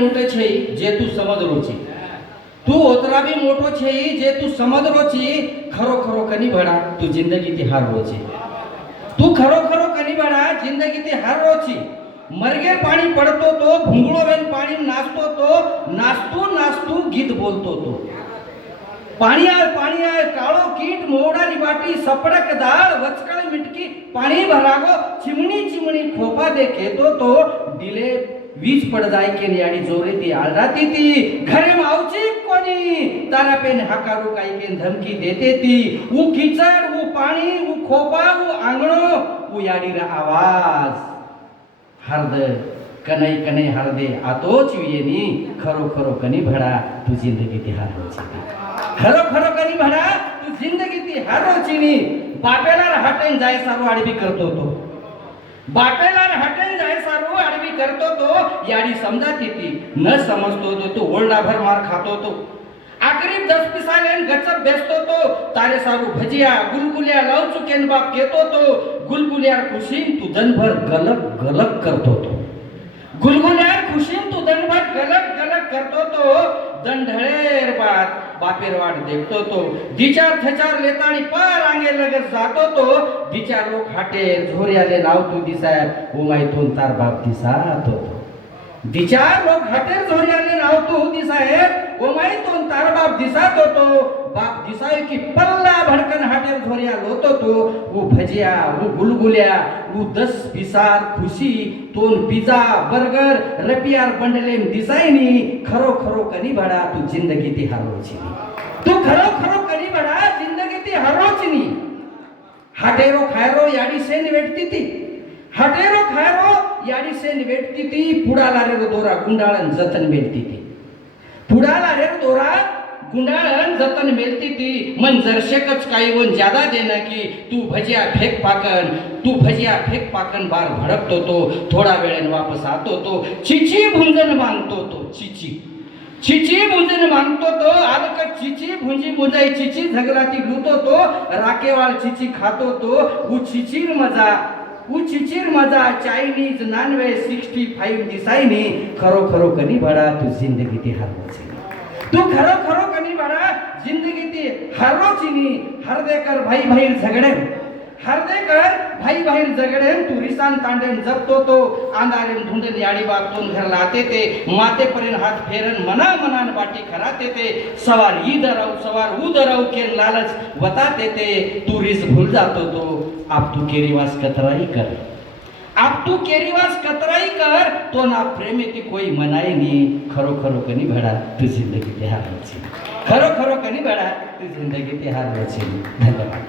મોટો છે જે તું સમજરો છે. તું ઓતરા બી મોટો છે જે તું સમજરો છે ખરો ખરો કની ભણા તું જિંદગીથી હારવો છે. તું ખરો ખરો કની ભડા જિંદગીથી હારવો છે. મરગે પાણી પડતો તો, ભૂંગળો બેન પાણી નાસ્તો તો, નાસ્તું નાસ્તું ગીત બોલતો તો. પાણી આવે પાણી આવે કાળો કીટ મોડાની બાટી સપડક દાળ, વચકળ મીટકી, પાણી ભરાગો ચીમણી ચીમણી ખોપા દે કહેતો તો દિલે वीज पडदाय केली आणि जोरे ती आळराती ती घरे मावची कोणी? तारापेन हाकारू काही पेन धमकी देते ती. ऊ खिचड ऊ पाणी ऊ खोपा ऊ आंगणो ऊ याडीरा आवाज. हरद कनै कनै हरदे आतोच येनी खरो खरो कनी भडा तू जिंदगी ती हरवची खरो खरो कनी भडा तू जिंदगी ती हरवची बापेला हटेन जाय सर्व आडवी करतो तो. बापेला हटेल जायचा आणि मी करतो तो याडी समजा किती न समजतो तो तू ओरडाभर मार खातो तो. आखरी दस पिसाले गचप बेसतो तो. तारे सारू भजिया गुलगुल्या लाव चुकेन बाप घेतो तो. गुलगुल्या खुशीन तू जनभर गलक गलक करतो तो. गुलगुल्या खुशीन तू जनभर गलक गलक करतो तो. दंढळेर बात बापेर वाट देखतो तो. दिचार थचार लेताणी पार आंगे लगत जातो तो. दिचार लोक हाटे झोर्याले लावतो दिसाय उमाई तोन तार बाप दिसा तो. दिचार लोक हाटे झोर्याले लावतो दिसाय गोमायतून तारा बाप दिसत होतो बाप दिसाय की पल्ला भडकन हाटेल झोऱ्या लोतो तो वो भजिया वो गुलगुल्या वो दस पिसार खुशी तोन पिझा बर्गर रपियार बंडलेम दिसायनी खरो खरो कनी भडा तू जिंदगी ती हरवची तू खरो खरो कनी भडा जिंदगी ती हरवची हाटेरो खायरो याडी सेन वेटती ती. हटेरो खायरो याडी सेन वेटती ती पुडाला रे दोरा गुंडाळन जतन भेटती ती. पुढाला रे दोरा? गुंडाळन जतन मेलती ती. मन जरशेकच काही वन ज्यादा देना की तू भजिया फेक पाकन तू भजिया फेक पाकन बार भडकतो तो. थोडा वेळेन वापस आतो तो. चिची भुंजन मागतो तो. चिची. चिची भुंजन मागतो तो. आलक चिची भुंजी मुजाई चिची झगराती लुतो तो. राकेवाळ चिची खातो तो. उ चिचीर मजा उ चिचीर मजा Chinese non veg sixty five दिसायनी खरो खरो कनी बडा तू जिंदगी ती हरवची तू खरो खरो कनी बडा जिंदगी ती हरवची हरदेकर भाई भाई झगडे। हरदेकर भाई भाई जगडेन तू रिसान तांडेन जपतो तो आंधारेन धुंडन याडी बागतून घर लाते ते मातेपर्यंत हात फेरन मना मनान बाटी खराते ते सवार ई दराव सवार ऊ दराव के लालच वताते ते तू रिस भूल जातो तो आप तू केरीवास कतराई कर। आप तू केरीवास कतराई कर तो ना प्रेमे की कोई मनाई नी खरो खरो कनी भडा तू जिंदगी ते हारवची खरो खरो कनी भडा तू जिंदगी ते हारवची धन्यवाद।